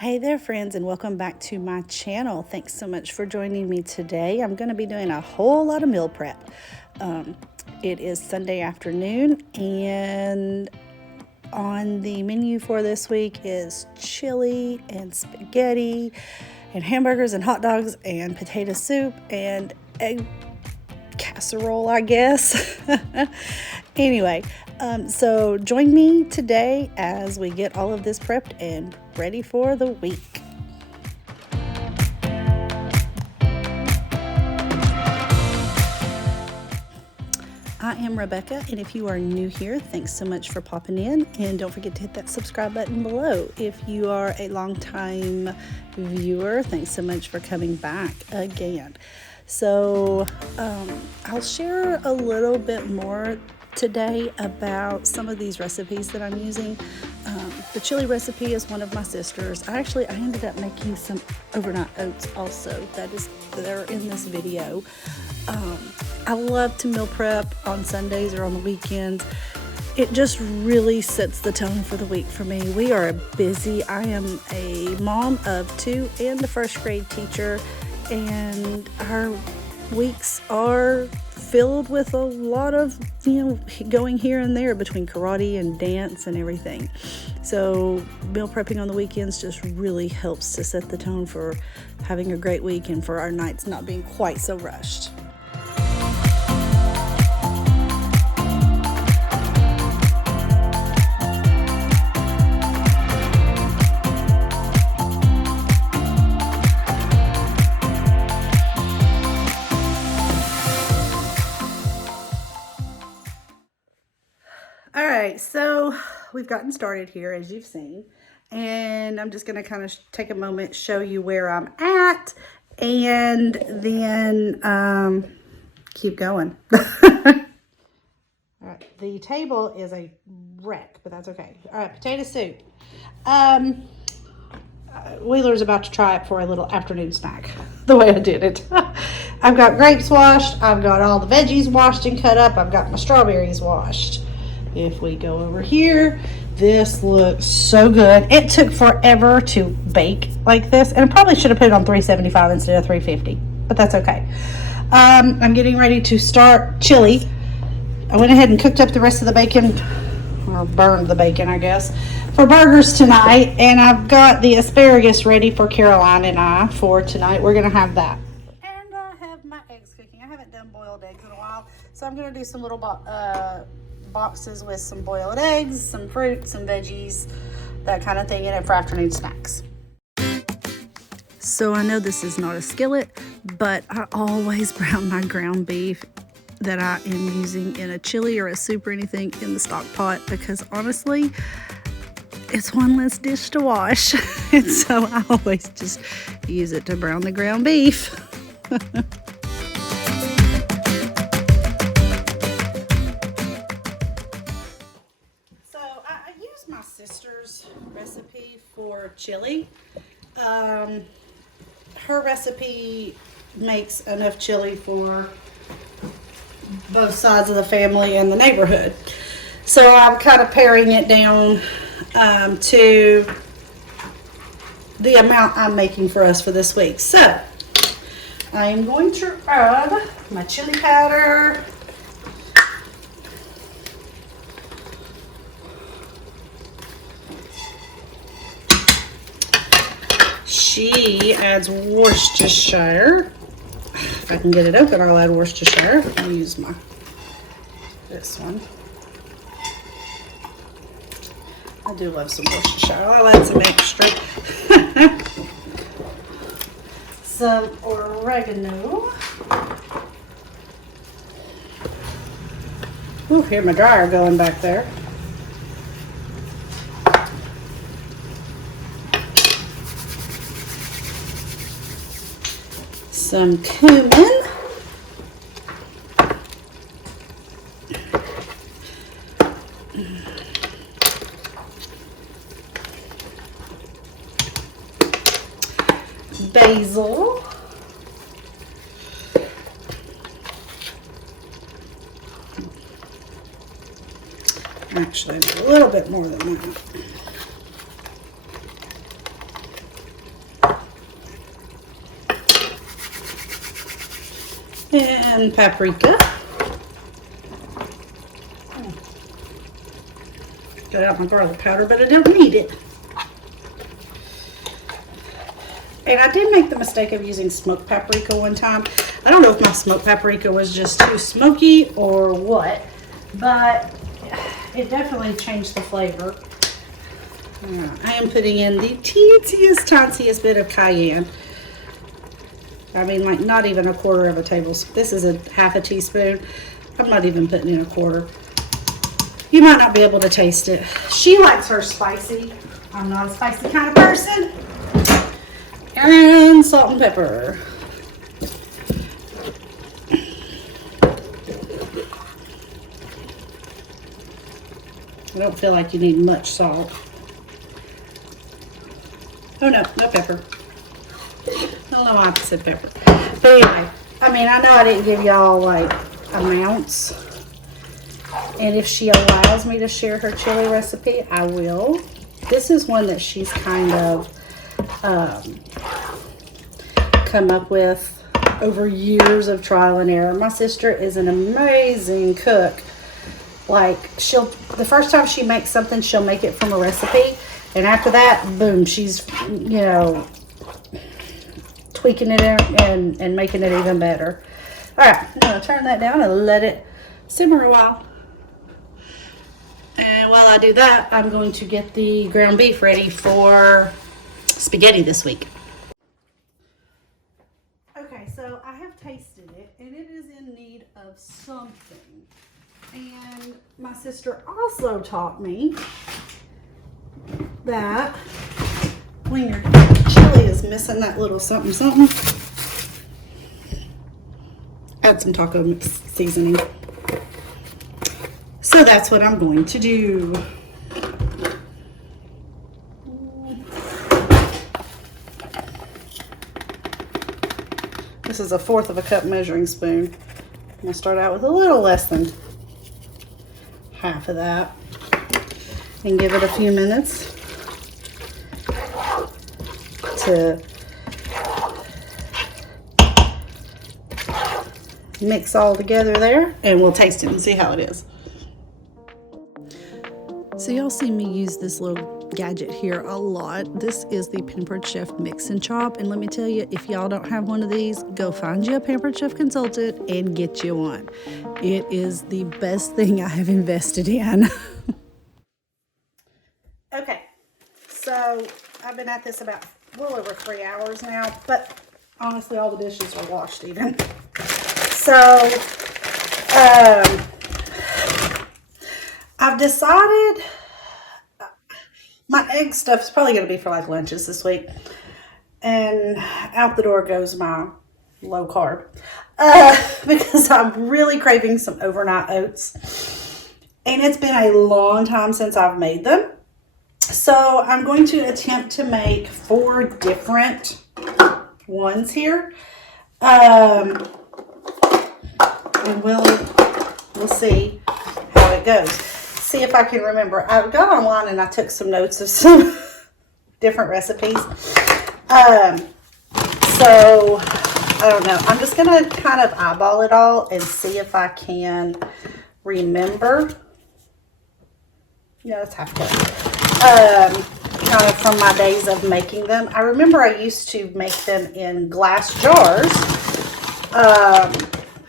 Hey there, friends, and welcome back to my channel. Thanks so much for joining me today. I'm going to be doing a whole lot of meal prep. It is Sunday afternoon, and on the menu for this week is chili and spaghetti and hamburgers and hot dogs and potato soup and egg casserole, I guess. Anyway, so join me today as we get all of this prepped and ready for the week. I am Rebecca, and if you are new here, thanks so much for popping in, and don't forget to hit that subscribe button below. If you are a longtime viewer, thanks so much for coming back again. So I'll share a little bit more today about some of these recipes that I'm using. The chili recipe is one of my sister's. I ended up making some overnight oats also. They're in this video. I love to meal prep on Sundays or on the weekends. It just really sets the tone for the week for me. We are busy. I am a mom of two and a first grade teacher, and our weeks are filled with a lot of, going here and there between karate and dance and everything. So meal prepping on the weekends just really helps to set the tone for having a great week and for our nights not being quite so rushed. All right, so we've gotten started here, as you've seen, and I'm just going to kind of take a moment, show you where I'm at, and then keep going. All right, the table is a wreck, but that's okay. All right, potato soup. Wheeler's about to try it for a little afternoon snack, the way I did it. I've got grapes washed. I've got all the veggies washed and cut up. I've got my strawberries washed. If we go over here, this looks so good. It took forever to bake like this, and I probably should have put it on 375 instead of 350, but that's okay. I'm getting ready to start chili. I went ahead and cooked up the rest of the bacon, or burned the bacon, I guess, for burgers tonight, and I've got the asparagus ready for Caroline and I for tonight. We're gonna have that. And I have my eggs cooking. I haven't done boiled eggs in a while, so I'm gonna do some little boxes with some boiled eggs, some fruit, some veggies, that kind of thing in it for afternoon snacks. So I know this is not a skillet, but I always brown my ground beef that I am using in a chili or a soup or anything in the stock pot, because honestly, it's one less dish to wash. And so I always just use it to brown the ground beef. My sister's recipe for chili. Her recipe makes enough chili for both sides of the family and the neighborhood. So I'm kind of paring it down to the amount I'm making for us for this week. So I am going to add my chili powder. She adds Worcestershire. If I can get it open, I'll add Worcestershire. I'll use this one. I do love some Worcestershire. I'll add some extra. Some oregano. Ooh, hear my dryer going back there. Some cumin, basil, actually a little bit more than that. and paprika. Got out my garlic powder, but I don't need it. And I did make the mistake of using smoked paprika one time. I don't know if my smoked paprika was just too smoky or what, but it definitely changed the flavor. I am putting in the tiniest bit of cayenne. I mean, like not even a quarter of a tablespoon. This is a half a teaspoon. I'm not even putting in a quarter. You might not be able to taste it. She likes her spicy. I'm not a spicy kind of person. And salt and pepper. I don't feel like you need much salt. Oh no, no pepper. I don't know why I said pepper. But anyway, I mean, I know I didn't give y'all like amounts. And if she allows me to share her chili recipe, I will. This is one that she's kind of come up with over years of trial and error. My sister is an amazing cook. Like, the first time she makes something, she'll make it from a recipe. And after that, boom, she's, you know, tweaking it and making it even better. All right, I'm going to turn that down and let it simmer a while. And while I do that, I'm going to get the ground beef ready for spaghetti this week. Okay, so I have tasted it, and it is in need of something. And my sister also taught me that when your chili is missing that little something something, add some taco mix seasoning. So that's what I'm going to do. This is 1/4 of a cup measuring spoon. I'm going to start out with a little less than half of that and give it a few minutes to mix all together there, and we'll taste it and see how it is. So y'all see me use this little gadget here a lot. This is the Pampered Chef Mix and Chop, and let me tell you, if y'all don't have one of these, go find you a Pampered Chef consultant and get you one. It is the best thing I have invested in. Okay, so I've been at this about a little over 3 hours now, but honestly all the dishes are washed even. So I've decided my egg stuff is probably going to be for like lunches this week. And out the door goes my low carb. Because I'm really craving some overnight oats. And it's been a long time since I've made them. So I'm going to attempt to make 4 different ones here. And we'll see how it goes. See if I can remember. I got online and I took some notes of some different recipes. So I don't know. I'm just gonna kind of eyeball it all and see if I can remember. Yeah, that's half cup. Kind of from my days of making them. I remember I used to make them in glass jars.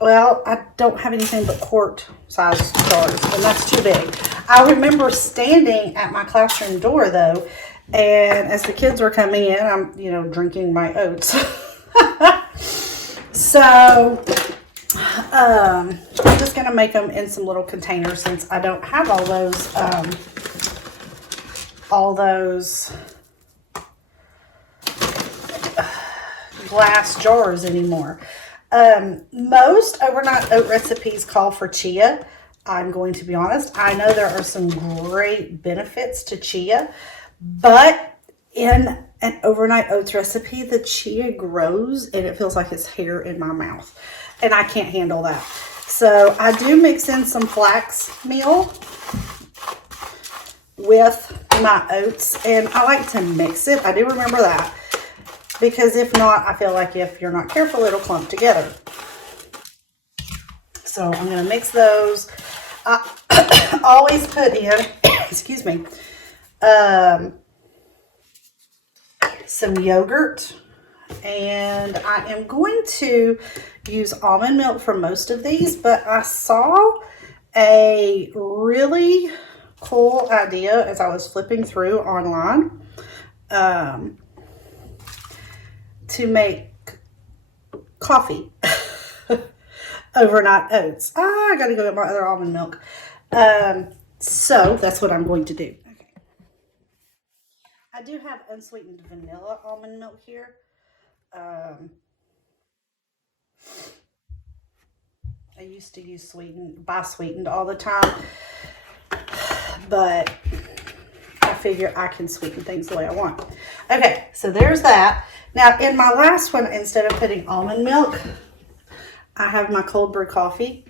Well, I don't have anything but quart-sized jars, and that's too big. I remember standing at my classroom door, though, and as the kids were coming in, I'm, you know, drinking my oats. So, I'm just going to make them in some little containers since I don't have all those glass jars anymore. Most overnight oat recipes call for chia. I'm going to be honest. I know there are some great benefits to chia, but in an overnight oats recipe, the chia grows and it feels like it's hair in my mouth, and I can't handle that. So I do mix in some flax meal with my oats, and I like to mix it. I do remember that. Because if not, I feel like if you're not careful, it'll clump together. So I'm going to mix those. I always put in, excuse me, some yogurt. And I am going to use almond milk for most of these, but I saw a really cool idea as I was flipping through online to make coffee overnight oats. I gotta go get my other almond milk. So that's what I'm going to do. Okay. I do have unsweetened vanilla almond milk here. I used to use sweetened all the time, but I figure I can sweeten things the way I want. Okay, so there's that. Now in my last one, instead of putting almond milk, I have my cold brew coffee,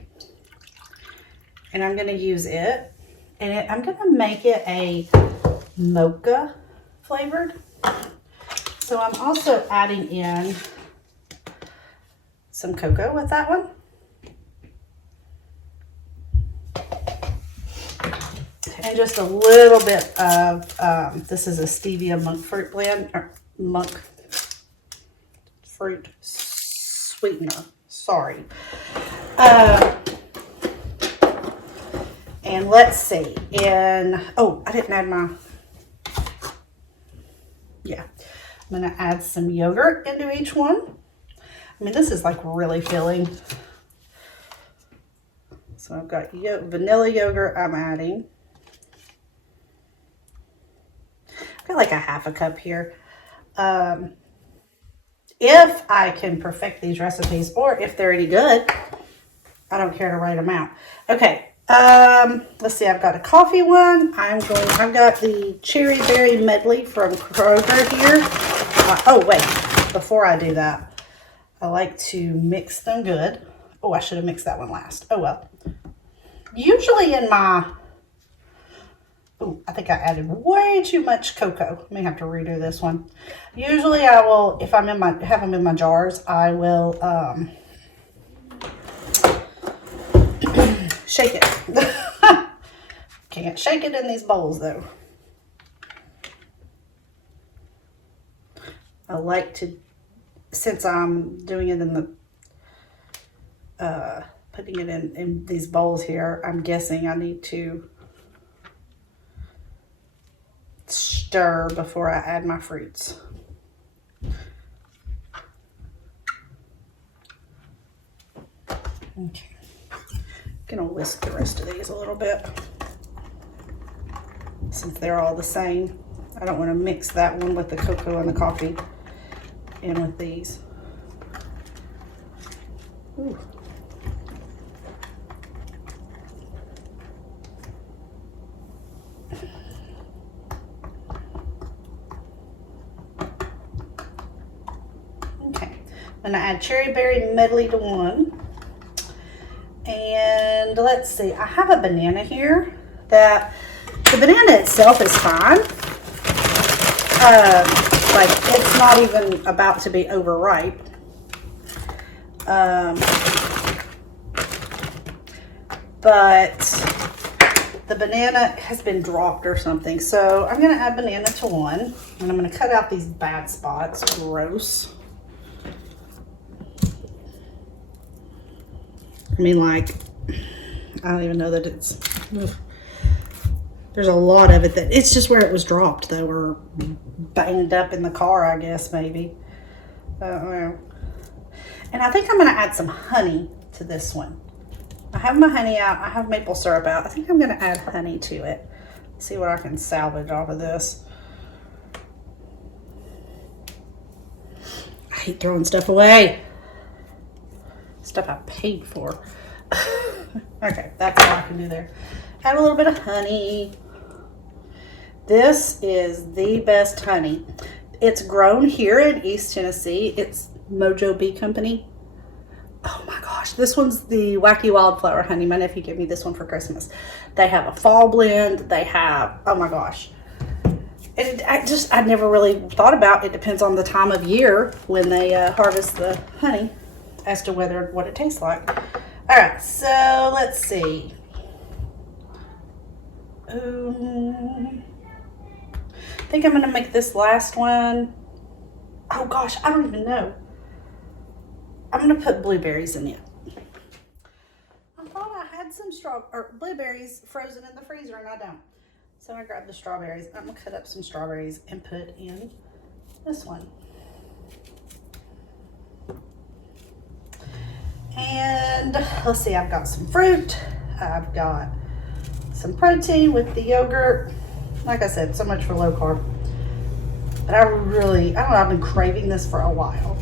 and I'm going to use it, and I'm going to make it a mocha flavored. So I'm also adding in some cocoa with that one. And just a little bit of, this is a stevia monk fruit blend, or monk fruit sweetener, sorry. And let's see, oh, I didn't add my, yeah. I'm going to add some yogurt into each one. I mean, this is like really filling. So I've got vanilla yogurt I'm adding. I've got like a half a cup here. If I can perfect these recipes, or if they're any good, I don't care to write them out. Okay. Let's see, I've got a coffee one. I've got the cherry berry medley from Kroger here. Oh wait, before I do that, I like to mix them good. Oh, I should have mixed that one last. Oh well. Usually in my, I think I added way too much cocoa. I may have to redo this one. Usually I will, if have them in my jars, I will, shake it. Can't shake it in these bowls though. I like to, since I'm doing it in the, putting it in these bowls here, I'm guessing I need to stir before I add my fruits. Okay. Gonna whisk the rest of these a little bit since they're all the same. I don't want to mix that one with the cocoa and the coffee in with these. Ooh. Okay, I'm gonna add cherry berry medley to one. And let's see, I have a banana here that the banana itself is fine. Like it's not even about to be overripe. But the banana has been dropped or something. So I'm gonna add banana to one, and I'm gonna cut out these bad spots. Gross. I mean, like, I don't even know that it's, ugh. There's a lot of it that, it's just where it was dropped though, or banged up in the car, I guess, maybe. I don't know. And I think I'm gonna add some honey to this one. I have my honey out, I have maple syrup out. I think I'm gonna add honey to it. See what I can salvage off of this. I hate throwing stuff away. Stuff I paid for. Okay, that's all I can do there. Add a little bit of honey. This is the best honey. It's grown here in East Tennessee. It's Mojo Bee Company. Oh my gosh, this one's the Wacky Wildflower honey. My nephew gave me this one for Christmas. They have a fall blend. They have, oh my gosh. I never really thought about it. Depends on the time of year when they harvest the honey as to what it tastes like. All right, so let's see. I think I'm going to make this last one. Oh gosh, I don't even know. I'm going to put blueberries in it. I thought I had some blueberries frozen in the freezer, and I don't. So I grabbed the strawberries. I'm going to cut up some strawberries and put in this one. And let's see, I've got some fruit. I've got some protein with the yogurt. Like I said, so much for low carb. But I don't know, I've been craving this for a while.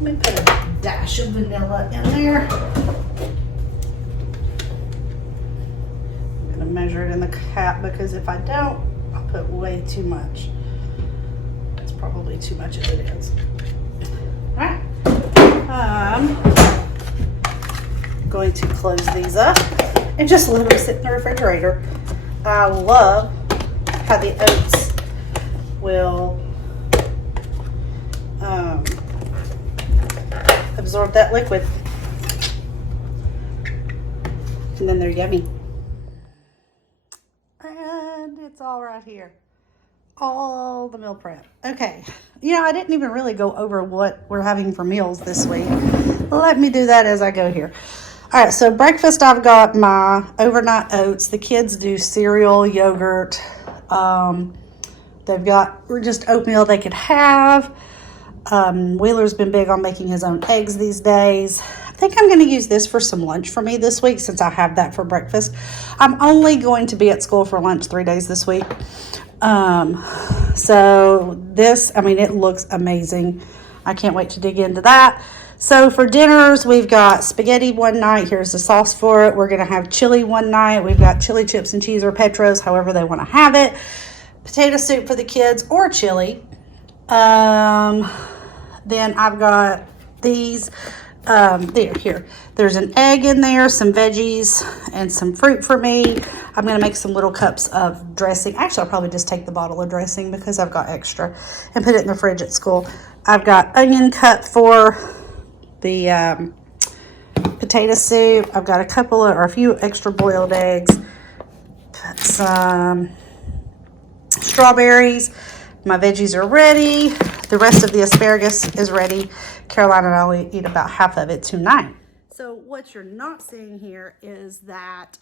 Let me put a dash of vanilla in there. I'm gonna measure it in the cap because if I don't, I'll put way too much. That's probably too much as it is. All right. I'm going to close these up and just let them sit in the refrigerator. I love how the oats will absorb that liquid, and then they're yummy. And it's all right here, all the meal prep. Okay, I didn't even really go over what we're having for meals this week. Let me do that as I go here. All right, so breakfast, I've got my overnight oats. The kids do cereal, yogurt. They've got just oatmeal they could have. Wheeler's been big on making his own eggs these days. I think I'm going to use this for some lunch for me this week since I have that for breakfast. I'm only going to be at school for lunch 3 days this week. So this, it looks amazing. I can't wait to dig into that. So for dinners, we've got spaghetti one night. Here's the sauce for it. We're going to have chili one night. We've got chili chips and cheese or Petros, however they want to have it. Potato soup for the kids or chili. Then I've got these, here. There's an egg in there, some veggies, and some fruit for me. I'm going to make some little cups of dressing. Actually, I'll probably just take the bottle of dressing because I've got extra and put it in the fridge at school. I've got onion cut for the potato soup. I've got a few extra boiled eggs. Put some strawberries. My veggies are ready. The rest of the asparagus is ready. Caroline and I only eat about half of it tonight. So what you're not seeing here is that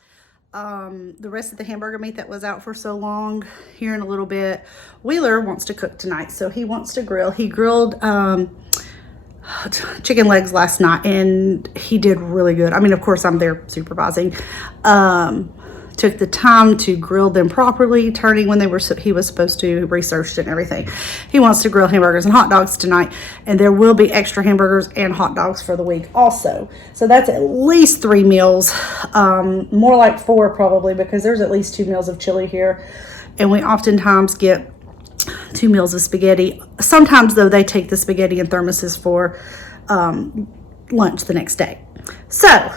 the rest of the hamburger meat that was out for so long, here in a little bit, Wheeler wants to cook tonight. So he wants to grill. He grilled chicken legs last night and he did really good. Of course I'm there supervising. Took the time to grill them properly, turning when he was supposed to, researched it and everything. He wants to grill hamburgers and hot dogs tonight, and there will be extra hamburgers and hot dogs for the week also. So that's at least 3 meals, more like 4 probably, because there's at least 2 meals of chili here, and we oftentimes get 2 meals of spaghetti. Sometimes though, they take the spaghetti in thermoses for lunch the next day. So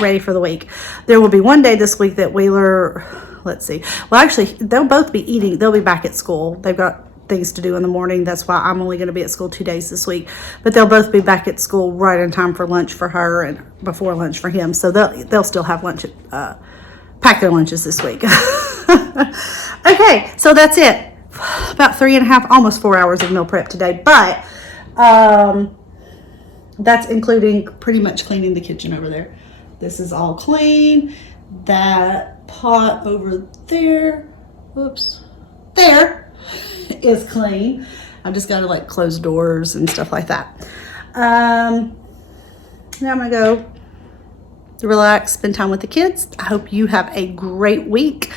ready for the week. There will be one day this week that Wheeler, let's see. Well, actually, they'll both be eating. They'll be back at school. They've got things to do in the morning. That's why I'm only going to be at school 2 days this week. But they'll both be back at school right in time for lunch for her and before lunch for him. So they'll still have lunch, pack their lunches this week. Okay, so that's it. About 3.5, almost 4 hours of meal prep today. But that's including pretty much cleaning the kitchen over there. This is all clean. That pot over there, there is clean. I've just got to close doors and stuff like that. Now I'm gonna go relax, spend time with the kids. I hope you have a great week.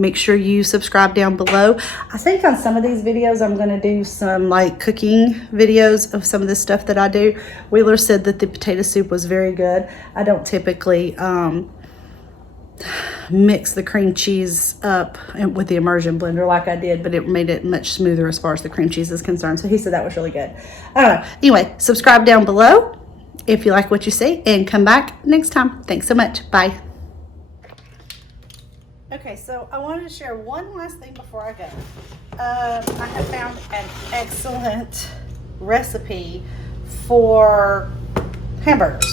Make sure you subscribe down below. I think on some of these videos, I'm going to do some cooking videos of some of the stuff that I do. Wheeler said that the potato soup was very good. I don't typically mix the cream cheese up with the immersion blender like I did, but it made it much smoother as far as the cream cheese is concerned. So he said that was really good. I don't know. Anyway, subscribe down below if you like what you see and come back next time. Thanks so much. Bye. Okay, so I wanted to share one last thing before I go. I have found an excellent recipe for hamburgers.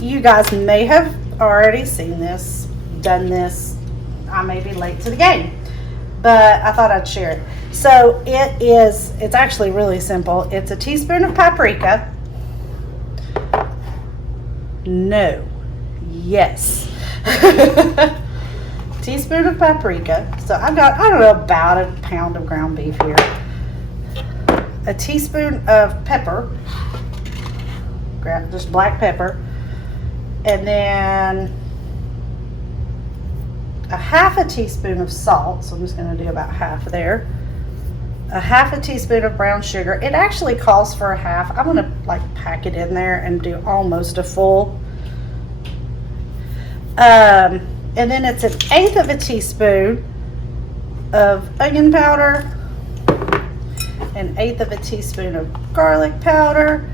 You guys may have already seen this, done this. I may be late to the game, but I thought I'd share it. So it's actually really simple. It's a teaspoon of paprika. No. Yes. Teaspoon of paprika. So I've got, I don't know, about a pound of ground beef here. A teaspoon of pepper, just black pepper, and then a half a teaspoon of salt. So I'm just going to do about half there. A half a teaspoon of brown sugar. It actually calls for a half. I'm going to like pack it in there and do almost a full. And then it's 1/8 of a teaspoon of onion powder, 1/8 of a teaspoon of garlic powder,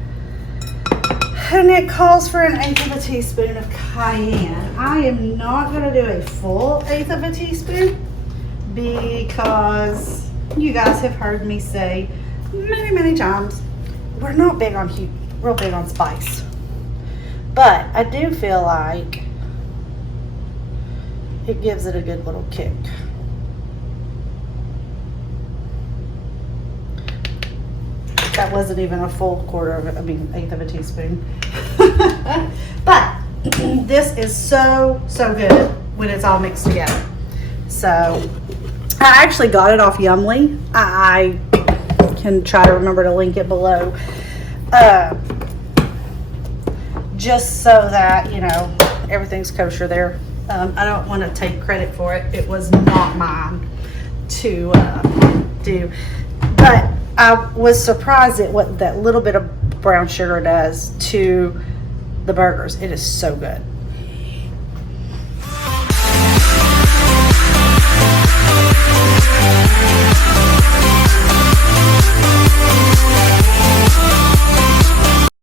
and it calls for 1/8 of a teaspoon of cayenne. I am not going to do a full 1/8 of a teaspoon because you guys have heard me say many times we're not big on real big on spice, but I do feel like it gives it a good little kick. That wasn't even a full 1/8 of a teaspoon. But this is so good when it's all mixed together. So I actually got it off Yumly. I can try to remember to link it below. Just so that, you know, everything's kosher there. I don't want to take credit for it. It was not mine to do. But I was surprised at what that little bit of brown sugar does to the burgers. It is so good.